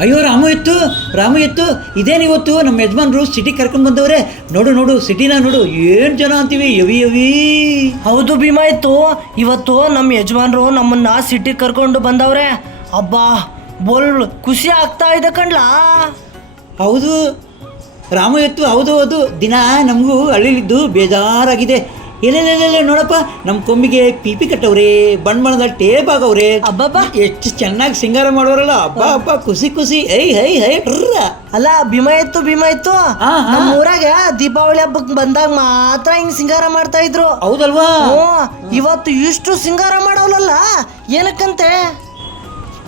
ಅಯ್ಯೋ ರಾಮು ಇತ್ತು ರಾಮು ಇತ್ತು ಇದೇನು ಇವತ್ತು? ನಮ್ಮ ಯಜಮಾನ್ರು ಸಿಟಿ ಕರ್ಕೊಂಡು ಬಂದವ್ರೆ. ನೋಡು ನೋಡು ಸಿಟಿನ ನೋಡು. ಏನು ಜನ ಅಂತೀವಿ? ಯವಿ ಯವಿ. ಹೌದು ಭೀಮಾ ಇತ್ತು ಇವತ್ತು ನಮ್ಮ ಯಜಮಾನ್ರು ನಮ್ಮನ್ನ ಸಿಟಿ ಕರ್ಕೊಂಡು ಬಂದವ್ರೆ. ಅಬ್ಬಾ ಬೋಲ್ ಖುಷಿ ಆಗ್ತಾ ಇದೆ ಕಣ್ಲಾ? ಹೌದು. ರಾಮು ಎತ್ತು ಹೌದು ಹೌದು. ದಿನ ನಮಗೂ ಹಳ್ಳಿಲಿದ್ದು ಬೇಜಾರಾಗಿದೆ. ಎಲ್ಲೆಲ್ಲೆಲ್ಲೆ ನೋಡಪ್ಪ ನಮ್ಮ ಕೊಂಬಿಗೆ ಪಿಪಿ ಕಟ್ಟವ್ರೆ ಬಣ್ಣ ಬಣ್ಣದ ಟೇಪ್ ಆಗವ್ರೆ ಅಬ್ಬಬ್ಬಾ. ಎಷ್ಟು ಚೆನ್ನಾಗಿ ಸಿಂಗಾರ ಮಾಡೋರಲ್ಲ ಹಬ್ಬ ಹಬ್ಬ ಖುಷಿ ಖುಷಿ ಐ ಹೈ ಹೈ ಟ್ರ ಅಲ್ಲ ಭೀಮ ಇತ್ತು ಭೀಮ ಇತ್ತು. ನಮ್ಮ ಊರಾಗ ದೀಪಾವಳಿ ಹಬ್ಬಕ್ಕೆ ಬಂದಾಗ ಮಾತ್ರ ಹಿಂಗ್ ಸಿಂಗಾರ ಮಾಡ್ತಾ ಇದ್ರು. ಹೌದಲ್ವಾ? ಇವತ್ತು ಇಷ್ಟು ಸಿಂಗಾರ ಮಾಡೋಲ್ಲ ಏನಕ್ಕಂತೆ?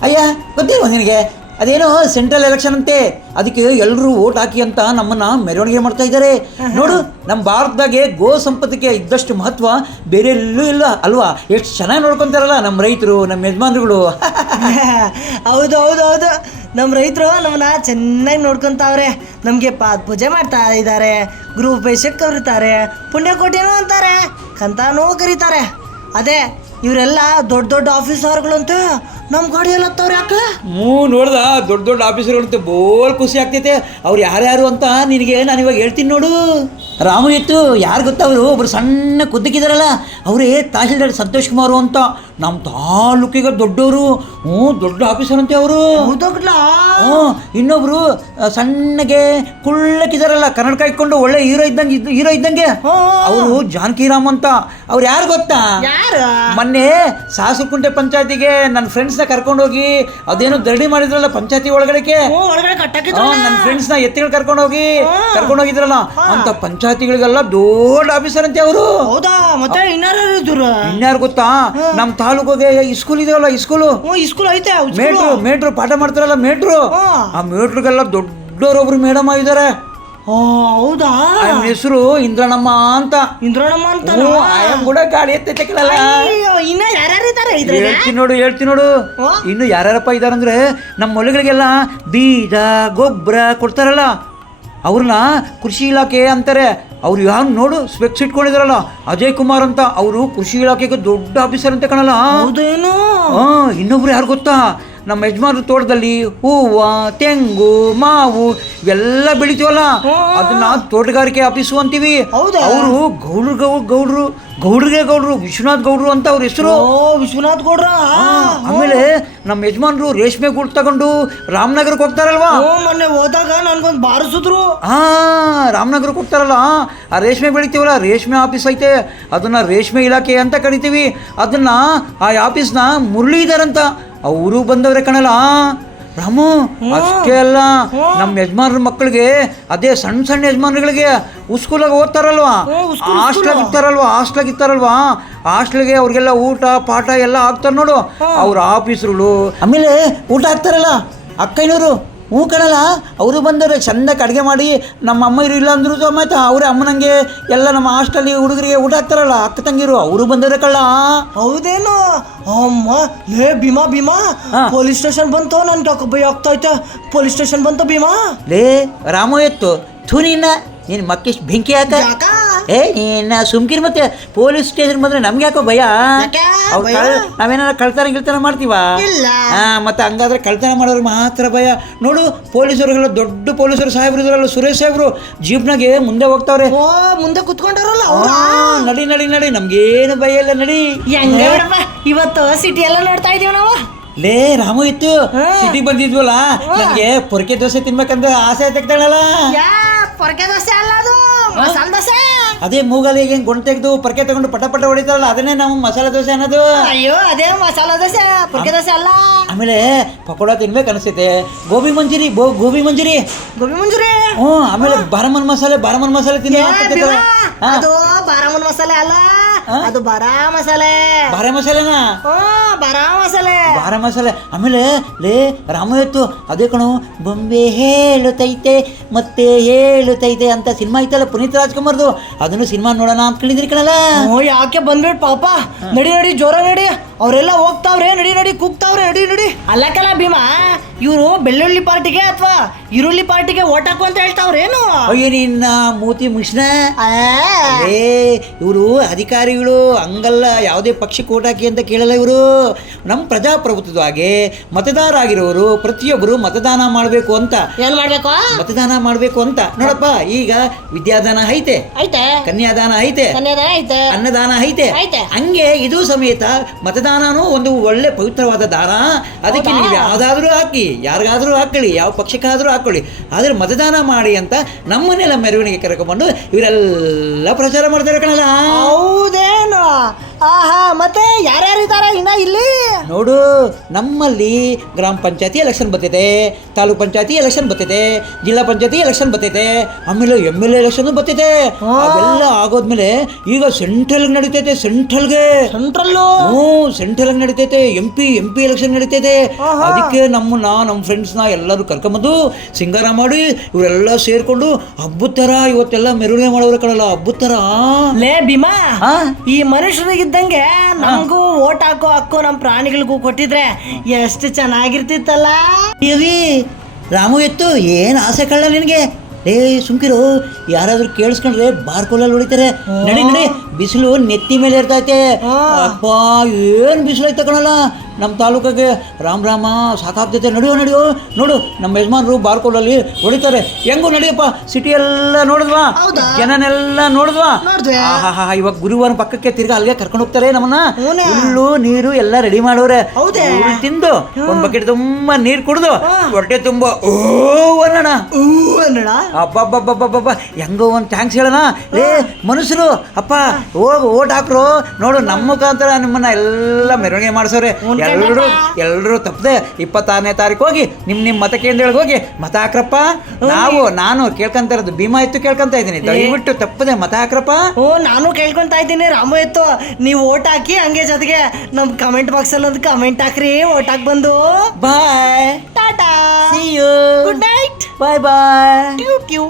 ಅಯ್ಯ ಗೊತ್ತಿಲ್ವಾ ನಿನಗೆ? ಅದೇನೋ ಸೆಂಟ್ರಲ್ ಎಲೆಕ್ಷನ್ ಅಂತೆ. ಅದಕ್ಕೆ ಎಲ್ಲರೂ ಓಟ್ ಹಾಕಿ ಅಂತ ನಮ್ಮನ್ನ ಮೆರವಣಿಗೆ ಮಾಡ್ತಾ ಇದ್ದಾರೆ. ನೋಡು ನಮ್ಮ ಭಾರತದಾಗೆ ಗೋ ಸಂಪತ್ತಿಗೆ ಇದ್ದಷ್ಟು ಮಹತ್ವ ಬೇರೆ ಎಲ್ಲೂ ಇಲ್ಲ ಅಲ್ವಾ? ಎಷ್ಟು ಚೆನ್ನಾಗಿ ನೋಡ್ಕೊಂತಾರಲ್ಲ ನಮ್ಮ ರೈತರು ನಮ್ಮ ಯಜಮಾನ್ರುಗಳು. ಹೌದು ಹೌದು ಹೌದು. ನಮ್ಮ ರೈತರು ನಮ್ಮನ್ನ ಚೆನ್ನಾಗಿ ನೋಡ್ಕೊತಾವ್ರೆ. ನಮಗೆ ಪಾದ ಪೂಜೆ ಮಾಡ್ತಾ ಇದ್ದಾರೆ. ಗೃಹೋಪೇಶಕ್ಕೆ ಕರೀತಾರೆ ಪುಣ್ಯಕೋಟಿನೂ ಅಂತಾರೆ. ಕಂತಾನೂ ಕರೀತಾರೆ. ಅದೇ ಇವರೆಲ್ಲ ದೊಡ್ಡ ದೊಡ್ಡ ಆಫೀಸರ್ಗಳಂತೆ ನಮ್ಮ ಎಲ್ಲ ಹತ್ತವ್ರೆ ಯಾಕ? ಹ್ಞೂ, ನೋಡ್ದ, ದೊಡ್ಡ ದೊಡ್ಡ ಆಫೀಸರ್ಗಳಂತೆ ಬೋಲ್ ಖುಷಿ ಆಗ್ತೈತೆ. ಅವ್ರು ಯಾರ್ಯಾರು ಅಂತ ನಿನಗೆ ನಾನು ಇವಾಗ ಹೇಳ್ತೀನಿ ನೋಡು. ರಾಮು ಇತ್ತು ಯಾರು ಗೊತ್ತವರು ಒಬ್ರು ಸಣ್ಣ ಕುದ್ದಕ್ಕಿದಾರಲ್ಲ ಅವರೇ ತಹಶೀಲ್ದಾರ್ ಸಂತೋಷ್ ಕುಮಾರು ಅಂತ. ನಮ್ಮ ತಾಲೂಕಿಗೆ ದೊಡ್ಡವರು ಹ್ಞೂ ದೊಡ್ಡ ಆಫೀಸರ್ ಅಂತೆ ಅವರು. ಹೌದಾಗ್ಲಾ ಹ್ಞೂ ಇನ್ನೊಬ್ರು ಸಣ್ಣಗೆ ಕುಳ್ಳಕ್ಕಿದಾರಲ್ಲ ಕನ್ನಡಕ ಇಟ್ಕೊಂಡು ಒಳ್ಳೆ ಹೀರೋ ಇದ್ದಂಗೆ ಇದ್ದ ಹೀರೋ ಇದ್ದಂಗೆ. ಅವರು ಜಾನಕಿರಾಮ್ ಅಂತ. ಅವ್ರು ಯಾರು ಗೊತ್ತಾ? ಯಾರು? ಮೊನ್ನೆ ಸಾಸುಕುಂಟೆ ಪಂಚಾಯತಿಗೆ ನನ್ನ ಫ್ರೆಂಡ್ಸ್ನ ಕರ್ಕೊಂಡೋಗಿ ಅದೇನೋ ದರಡಿ ಮಾಡಿದ್ರಲ್ಲ ಪಂಚಾಯತಿ ಒಳಗಡೆಗೆ. ನನ್ನ ಫ್ರೆಂಡ್ಸ್ನ ಎತ್ತಿಗಳು ಕರ್ಕೊಂಡೋಗಿ ಕರ್ಕೊಂಡೋಗಿದ್ರಲ್ಲ. ಅಂತ ಪಂಚಾಯತಿಗಳಿಗೆಲ್ಲ ದೊಡ್ಡ ಆಫೀಸರ್ ಅಂತೆ ಅವರು. ಹೌದಾ? ಮತ್ತೆ ಇನ್ನಾರು ಗೊತ್ತಾ? ನಮ್ಮ ತಾಲೂಕಿಗೆ ಇಸ್ಕೂಲ್ ಇದೆಯಲ್ಲ ಇಸ್ಕೂಲು ಹ್ಞೂ ಇಸ್ಕೂಲ್ ಐತೆ ಮೇಟ್ರು ಮೇಟ್ರು ಪಾಠ ಮಾಡ್ತಾರಲ್ಲ ಮೇಟ್ರು. ಆ ಮೇಟ್ರಿಗೆಲ್ಲ ದೊಡ್ಡವರೊಬ್ರು ಮೇಡಮ್ ಆಗಿದ್ದಾರೆ. ಹೌದಾ? ನಮ್ಮ ಹೆಸರು ಇಂದ್ರನಮ್ಮ ಅಂತ. ಇಂದ್ರನಮ್ಮ ಅಂತ ಕೂಡ ಗಾಡಿ ಎತ್ತೈತೆ ಅಯ್ಯೋ, ಇನ್ನ ಯಾರ್ಯಾರು ಇದ್ದಾರೆ ಹೇಳ್ತೀನಿ ನೋಡು ಹೇಳ್ತೀನಿ ನೋಡು. ಇನ್ನು ಯಾರ್ಯಾರಪ್ಪ ಇದಾರಂದ್ರೆ ನಮ್ಮ ಹೊಲಗಳಿಗೆಲ್ಲ ಬೀಜ ಗೊಬ್ಬರ ಕೊಡ್ತಾರಲ್ಲ. ಅವ್ರನ್ನ ಕೃಷಿ ಇಲಾಖೆ ಅಂತಾರೆ. ಅವ್ರು ಯಾರು ನೋಡು ಸ್ಪೆಕ್ಸ್ ಇಟ್ಕೊಂಡಿದಾರಲ್ಲ ಅಜಯ್ ಕುಮಾರ್ ಅಂತ ಅವರು ಕೃಷಿ ಇಲಾಖೆಗೆ ದೊಡ್ಡ ಆಫೀಸರ್ ಅಂತ ಕಾಣಲ್ಲ. ಹೌದೇನು? ಇನ್ನೊಬ್ರು ಯಾರು ಗೊತ್ತಾ? ನಮ್ಮ ಯಜಮಾನ್ರ ತೋಟದಲ್ಲಿ ಹೂವು ತೆಂಗು ಮಾವು ಇವೆಲ್ಲ ಬೆಳಿತೀವಲ್ಲ? ಅದನ್ನ ತೋಟಗಾರಿಕೆ ಆಫೀಸು ಅಂತೀವಿ. ಹೌದಾ? ಅವರು ಗೌಡ್ರು ಗೌ ಗೌಡ್ರು ಗೌಡ್ರಿಗೆ ಗೌಡ್ರು ವಿಶ್ವನಾಥ್ ಗೌಡ್ರು ಅಂತ ಅವ್ರ ಹೆಸರು. ಓ ವಿಶ್ವನಾಥ್ ಗೌಡ್ರ? ಆಮೇಲೆ ನಮ್ಮ ಯಜಮಾನ್ರು ರೇಷ್ಮೆ ಗೂಡು ತಗೊಂಡು ರಾಮನಗರಕ್ಕೆ ಹೋಗ್ತಾರಲ್ವಾ? ಓ ಮೊನ್ನೆ ಹೋದಾಗ ನನ್ಗೊಂದು ಬಾರಿಸಿದ್ರು. ಹಾ ರಾಮನಗರಕ್ಕೆ ಹೋಗ್ತಾರಲ್ಲ? ಆ ರೇಷ್ಮೆ ಬೆಳಿತೀವಲ್ಲ? ರೇಷ್ಮೆ ಆಫೀಸ್ ಐತೆ. ಅದನ್ನ ರೇಷ್ಮೆ ಇಲಾಖೆ ಅಂತ ಕರಿತೀವಿ. ಅದನ್ನ ಆ ಆಫೀಸ್ನ ಮುರಳೀಧರ್ ಅಂತ ಅವರು ಬಂದವ್ರೆ ಕಣಲ್ಲ. ರಾಮು ಅಷ್ಟೇ ಅಲ್ಲ ನಮ್ಮ ಯಜಮಾನ್ರ ಮಕ್ಕಳಿಗೆ ಅದೇ ಸಣ್ಣ ಸಣ್ಣ ಯಜಮಾನ್ರಗಳಿಗೆ ಉಸ್ಕೂಲಾಗ ಓದ್ತಾರಲ್ವಾ? ಹಾಸ್ಟ್ಲಾಗ ಇರ್ತಾರಲ್ವಾ ಹಾಸ್ಟ್ಲಾಗ ಇರ್ತಾರಲ್ವಾ? ಹಾಸ್ಟ್ಲಿಗೆ ಅವ್ರಿಗೆಲ್ಲ ಊಟ ಪಾಠ ಎಲ್ಲ ಆಗ್ತಾರೆ ನೋಡು. ಅವ್ರ ಆಫೀಸ್ಗಳು ಆಮೇಲೆ ಊಟ ಹಾಕ್ತಾರಲ್ಲ ಅಕ್ಕಯ್ಯನವರು ಹ್ಞೂ ಕಣಲ್ಲ ಅವರು ಬಂದರೆ ಚಂದಕ್ಕೆ ಅಡುಗೆ ಮಾಡಿ ನಮ್ಮ ಅಮ್ಮ ಇರು ಇಲ್ಲ ಅಂದ್ರು ಮತ್ತೆ ಅವರೇ ಅಮ್ಮನಂಗೆ ಎಲ್ಲ ನಮ್ಮ ಹಾಸ್ಟೆಲ್ಲಿ ಹುಡುಗರಿಗೆ ಊಟ ಹಾಕ್ತಾರಲ್ಲ ಅಕ್ಕ ತಂಗಿರು ಅವರು ಬಂದರೆ ಕಳ್ಳ. ಹೌದೇನು? ಅಮ್ಮ ಲೇ ಭೀಮಾ ಭೀಮಾ ಪೊಲೀಸ್ ಸ್ಟೇಷನ್ ಬಂತು ನನ್ನ ಯಾಕೆ ಭಯ ಆಗ್ತಾ ಐತೆ. ಪೊಲೀಸ್ ಸ್ಟೇಷನ್ ಬಂತು ಭೀಮಾ? ಲೇ ರಾಮು ಎತ್ತು ಥೂನಿನ ನೀನು ಮಕ್ಕಿಷ್ಟು ಬೆಂಕಿ ಹಾಕ. ಏ ನೀನ ಸುಮ್ಕಿರ್ ಮತ್ತೆ ಪೊಲೀಸ್ ಸ್ಟೇಷನ್ ಬಂದ್ರೆ ನಮ್ಗೆ ಯಾಕೋ ಭಯ? ಯಾಕೆ? ಅವ್ರ್ ಭಯ? ಕಳ್- ನಾವೇನಾರ ಕಳ್ತನ ಗಿಳ್ತನ ಮಾಡ್ತೀವ? ಇಲ್ಲ. ಹಾ ಮತ್ತೆ ಹಂಗಾದ್ರೆ ಕಳ್ತನ ಮಾಡೋರು ಮಾತ್ರ ಭಯ. ನೋಡು ಪೊಲೀಸರಿಗೆಲ್ಲ ದೊಡ್ಡ ಪೊಲೀಸರು ಸಾಹೇಬ್ರು ಇದ್ರಲ್ಲ ಸುರೇಶ್ ಸಾಹೇಬ್ರು ಜೀಪ್ನಾಗೆ ಮುಂದೆ ಹೋಗ್ತಾವ್ರೆ. ಓ ಮುಂದೆ ಕುತ್ಕೊಂಡವ್ರಲ್ಲ ಆ, ನಡಿ ನಡಿ ನಡಿ ನಮ್ಗೇನು ಭಯ ಇಲ್ಲ ನಡಿ. ಹೆಂಗೆ ಬಿಡಪ್ಪ ಇವತ್ತು ಸಿಟಿ ಎಲ್ಲ ನೋಡ್ತಾ ಇದೀವಿ ನಾವು. ಲೇ ರಾಮು ಇತ್ತು. ಸಿಟಿ ಬಂದಿದ್ವಲ್ಲ ನನಗೆ ಪೊರ್ಕೆ ದೋಸೆ ತಿನ್ಬೇಕಂತ ಆಸೆ ತೆಗ್ದಾಳಲ್ಲ. ಯಾ ಪೊರಕೆ ದೋಸೆ ಅಲ್ಲ ಅದು. ದೋಸೆ ಅದೇ ಮೂಗಲ್ಲಿ ಈಗ ಗುಂಡ್ ತೆಗೆದು ಪರ್ಕೆ ತಗೊಂಡು ಪಟ ಪಟ ಹೊಡಿತಾರಲ್ಲ ಅದನ್ನೇ ನಾವು ಮಸಾಲೆ ದೋಸೆ ಅನ್ನೋದು. ಅಯ್ಯೋ ಅದೇ ಮಸಾಲೆ ದೋಸೆ ಪರಕೆ ದೋಸೆ ಅಲ್ಲ. ಆಮೇಲೆ ಪಕೋಡ ತಿನ್ಬೇಕು ಅನಿಸ್ತೈತೆ. ಗೋಬಿ ಮಂಚೂರಿ ಬೋ ಗೋಬಿ ಮಂಚೂರಿ ಗೋಬಿ ಮಂಜೂರಿ? ಹ್ಞೂ ಆಮೇಲೆ ಬಾರಮನ್ ಮಸಾಲೆ ಬಾರಮನ್ ಮಸಾಲೆ ತಿನ್ನ ಅದು ಬಾರಾಮನ್ ಮಸಾಲೆ ಅಲ್ಲ? ಅದು ಬರಾ ಮಸಾಲೆ. ಬಾರ ಮಸಾಲೆನಾ? ಬರಾ ಮಸಾಲೆ ಬಾರ ಮಸಾಲೆ ಆಮೇಲೆ ಲೇ ರಾಮ ಇತ್ತು ಅದೇ ಕಣು ಬೊಂಬೆ ಹೇಳುತ್ತೈತೆ ಮತ್ತೆ ಹೇಳುತ್ತೈತೆ ಅಂತ ಸಿನಿಮಾ ಐತಲ್ಲ ಪುನೀತ್ ರಾಜ್ಕುಮಾರ್ದು. ಅದನ್ನು ಸಿನಿಮಾ ನೋಡೋಣ ಅಂದ್ಕೊಂಡಿದ್ರಿ ಕಣಲ್ಲ? ಓ ಯಾಕೆ ಬಂದ್ಬಿಟ್ ಪಾಪ? ನಡಿ ನಡಿ ಜೋರ ನಡಿ. ಅವರೆಲ್ಲ ಹೋಗ್ತಾವ್ರೆ ನಡಿ ನಡಿ ಕೂಗ್ತಾವ್ರೆ ನಡಿ ನಡಿ. ಅಲ್ಲಕ್ಕಲ್ಲ ಭೀಮಾ ಇವರು ಬೆಳ್ಳುಳ್ಳಿ ಪಾರ್ಟಿಗೆ ಅಥವಾ ಈರುಳ್ಳಿ ಪಾರ್ಟಿಗೆ ಓಟ್ ಹಾಕು ಅಂತ ಹೇಳ್ತಾವ್ರೇನು? ಅಯ್ಯೋ ನಿನ್ನ ಮೂತಿ ಮುಷ್ಣ ಏ ಇವರು ಅಧಿಕಾರಿಗಳು ಹಂಗಲ್ಲ ಯಾವುದೇ ಪಕ್ಷಿ ಕೋಟಾಕಿ ಹಾಕಿ ಅಂತ ಕೇಳಲ್ಲ ಇವರು. ನಮ್ಮ ಪ್ರಜಾಪ್ರಭುತ್ವದಾಗೆ ಮತದಾರ ಆಗಿರೋರು ಪ್ರತಿಯೊಬ್ಬರು ಮತದಾನ ಮಾಡಬೇಕು ಅಂತ. ಏನ್ ಮಾಡ್ಬೇಕು? ಮತದಾನ ಮಾಡಬೇಕು ಅಂತ. ನೋಡಪ್ಪ ಈಗ ವಿದ್ಯಾದಾನ ಐತೆ. ಐತೆ. ಕನ್ಯಾದಾನ ಐತೆ. ಕನ್ಯಾದಾನ ಐತೆ. ಅನ್ನದಾನ ಐತೆ. ಐತೆ. ಹಂಗೆ ಇದು ಸಮೇತ ಮತದಾನನೂ ಒಂದು ಒಳ್ಳೆ ಪವಿತ್ರವಾದ ದಾನ. ಅದಕ್ಕೆ ನೀವು ಯಾವ್ದಾದ್ರೂ ಹಾಕಿ ಯಾರಿಗಾದ್ರೂ ಹಾಕೊಳ್ಳಿ ಯಾವ ಪಕ್ಷಕ್ಕಾದ್ರೂ ಹಾಕೊಳ್ಳಿ ಆದ್ರೆ ಮತದಾನ ಮಾಡಿ ಅಂತ ನಮ್ಮನ್ನೆಲ್ಲ ಮೆರವಣಿಗೆ ಕರ್ಕೊಂಡ್ಬಂದು ಇವರೆಲ್ಲ ಪ್ರಚಾರ ಮಾಡ್ತಾರೆ ಕಣಲ್ಲ? ಹೌದೇನು ಆಹಾ ಮತ್ತೆ ಯಾರ್ಯಾರು ಇದಾರೆ ಇನ್ನ ಇಲ್ಲಿ? ನೋಡು ನಮ್ಮಲ್ಲಿ ಗ್ರಾಮ ಪಂಚಾಯತಿ ಎಲೆಕ್ಷನ್ ಬರ್ತೈತೆ ತಾಲೂಕ್ ಪಂಚಾಯತಿ ಎಲೆಕ್ಷನ್ ಬರ್ತೈತೆ ಜಿಲ್ಲಾ ಪಂಚಾಯತಿ ಎಲೆಕ್ಷನ್ ಬರ್ತೈತೆ ಆಮೇಲೆ ಎಂ ಎಲ್ ಎಲೆಕ್ಷನ್ ಬರ್ತೈತೆ. ಅವೆಲ್ಲ ಆಗೋದ್ಮೇಲೆ ಈಗ ಸೆಂಟ್ರಲ್ ನಡೀತೈತೆ ಸೆಂಟ್ರಲ್ಗೆ ಸೆಂಟ್ರಲ್ಲು ಹ್ಞೂ central ನಡೀತೈತೆ M P M P election ನಡೀತೈತೆ. ಅದಕ್ಕೆ ನಮ್ಮನ್ನ ನಮ್ಮ ಫ್ರೆಂಡ್ಸ್ನ ಎಲ್ಲರೂ ಕರ್ಕೊಂಬಂದು ಸಿಂಗಾರ ಮಾಡಿ ಇವರೆಲ್ಲ ಸೇರ್ಕೊಂಡು ಹಬ್ಬದ ಥರ ಇವತ್ತೆಲ್ಲ ಮೆರವಣಿಗೆ ಮಾಡೋರು ಕಡಲ್ಲ ಹಬ್ಬದ ಥರ. ಲೇ ಭೀಮಾ? ಈ ಮನುಷ್ಯರಿಗಿದ್ದಂಗೆ ನಮಗೂ ಓಟ್ ಹಾಕೋ ಹಕ್ಕು ನಮ್ಮ ಪ್ರಾಣಿಗಳಿಗೂ ಕೊಟ್ಟಿದ್ರೆ ಎಷ್ಟು ಚೆನ್ನಾಗಿರ್ತಿತ್ತಲ್ಲ? ಇವಿ ರಾಮು ಎತ್ತು ಏನು ಆಸೆ ಕಳ್ಳ ನಿನಗೆ? ಏ ಸುಮ್ಕಿರು ಯಾರಾದ್ರೂ ಕೇಳಿಸ್ಕೊಂಡ್ರೆ ಬಾರ್ಕೋಲಲ್ಲಿ ಹೊಡಿತಾರೆ. ನಡಿ ನಡಿ ಬಿಸಿಲು ನೆತ್ತಿ ಮೇಲೆ ಇರ್ತೈತೆ. ಅಪ್ಪ ಏನು ಬಿಸಿಲು ಐತೆ ಕಣಲ್ಲ. ನಮ್ಮ ತಾಲೂಕಿಗೆ ರಾಮ ರಾಮ ಸಾಕಾಗ್ತೈತೆ ನಡೆಯೋ ನಡೆಯೋ ನೋಡು ನಮ್ಮ ಯಜಮಾನರು ಬಾರ್ಕೋಲಲ್ಲಿ ಹೊಡಿತಾರೆ. ಹೆಂಗೂ ನಡೆಯಪ್ಪ? ಸಿಟಿ ಎಲ್ಲ ನೋಡಿದ್ವಾ? ಜನನೆಲ್ಲ ನೋಡಿದ್ವಾ? ಇವಾಗ ಗುರುವಾರ ಪಕ್ಕಕ್ಕೆ ತಿರ್ಗಾ ಅಲ್ಲಿಗೆ ಕರ್ಕೊಂಡು ಹೋಗ್ತಾರೆ ನಮ್ಮನ್ನ. ಹುಲ್ಲು ನೀರು ಎಲ್ಲ ರೆಡಿ ಮಾಡೋರೆ. ಹೌದೇ? ತಿಂದು ಒಂದು ಬಕೆಟ್ ತುಂಬಾ ನೀರು ಕುಡಿದು ಹೊಟ್ಟೆ ತುಂಬ ಓ ಅನ್ನೋಣ. ಅಬ್ಬಬ್ಬಬ್ಬಬ್ಬಬ್ಬ. ಹೆಂಗೋ ಒಂದು ಥ್ಯಾಂಕ್ಸ್ ಹೇಳೋಣ. ಏ ಮನುಷ್ಯರು ಅಪ್ಪ ಹೋಗಿ ಓಟ್ ಹಾಕ್ರು. ನೋಡು ನಮ್ಮ ಮುಖಾಂತರ ನಿಮ್ಮನ್ನ ಎಲ್ಲ ಮೆರವಣಿಗೆ ಮಾಡಿಸೋರೆ. ಎಲ್ಲರೂ ಎಲ್ಲರೂ ತಪ್ಪದೆ ಇಪ್ಪತ್ತಾರನೇ ತಾರೀಕು ಹೋಗಿ ನಿಮ್ಮ ನಿಮ್ಮ ಮತಕೇಂದ್ರಗಳಿಗೆ ಹೋಗಿ ಮತ ಹಾಕ್ರಪ್ಪ. ನಾವು ನಾನು ಕೇಳ್ಕೊಂತ ಇರೋದು ಭೀಮಾ ಇತ್ತು ಕೇಳ್ಕೊಂತ ಇದ್ದೀನಿ. ದಯವಿಟ್ಟು ತಪ್ಪದೆ ಮತ ಹಾಕ್ರಪ್ಪ. ಓ ನಾನು ಕೇಳ್ಕೊಂತ ಇದ್ದೀನಿ ರಾಮು ಇತ್ತು ನೀವು ಓಟ್ ಹಾಕಿ ಹಂಗೆ ಜೊತೆಗೆ ನಮ್ಮ ಕಮೆಂಟ್ ಬಾಕ್ಸ್ ಅಲ್ಲಿ ಒಂದು ಕಮೆಂಟ್ ಹಾಕ್ರಿ ಓಟ್ ಹಾಕಿ ಬಂದು. Bye tata. Good night bye bye ಟ್ಯೂ ಟ್ಯೂ